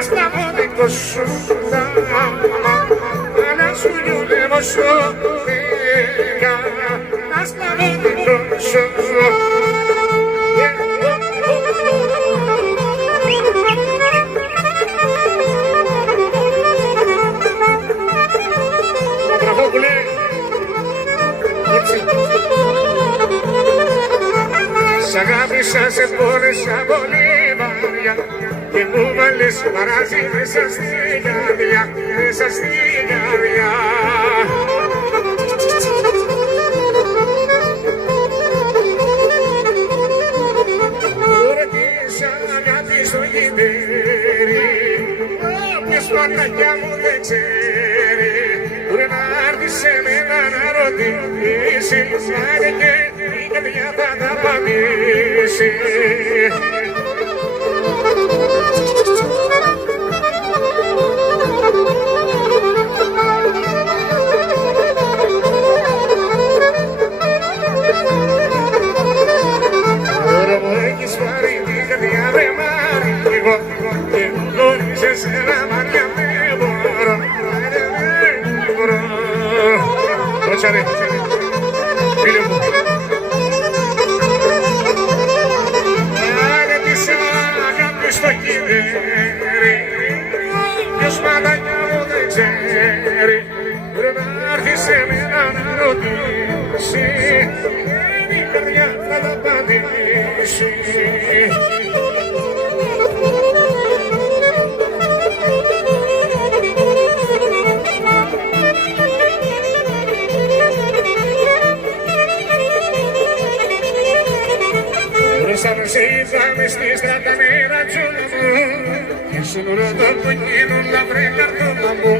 Hasta modo σου να σου δουλεύω σου πήγα hasta modo σου. Σ' αγάπησα σε πόνεσα πολύ βαριά και μου βάλες μαράζι μέσα στην καρδιά, μέσα στην καρδιά. Τώρα τι σ' αγάπη στο γυμπέρι, όποιος πατάκια μου δεν ξέρει, μπορεί να έρθει σε μένα να ρωτήσει, σαν και η καρδιά θα τα απαντήσει. Τώρα μου έχεις πάρει την καρδιά βρε μάριγο και γνώριζες ένα μάτια δεν μπορώ, δεν μπορώ. Κότσαρε, φίλε μου. Άνε της αγάπης στο κυβέρι, ποιος μάτια μου δεν ξέρει, πρέπει να έρθει σε μένα να ρωτήσει, η καρδιά θα τα απαντήσει. Μπροστά μου σε είδαμε στη στράτα με ρατσούνα μου και σου ρωτώ που γίνουν τα βρε καρτούνα μου.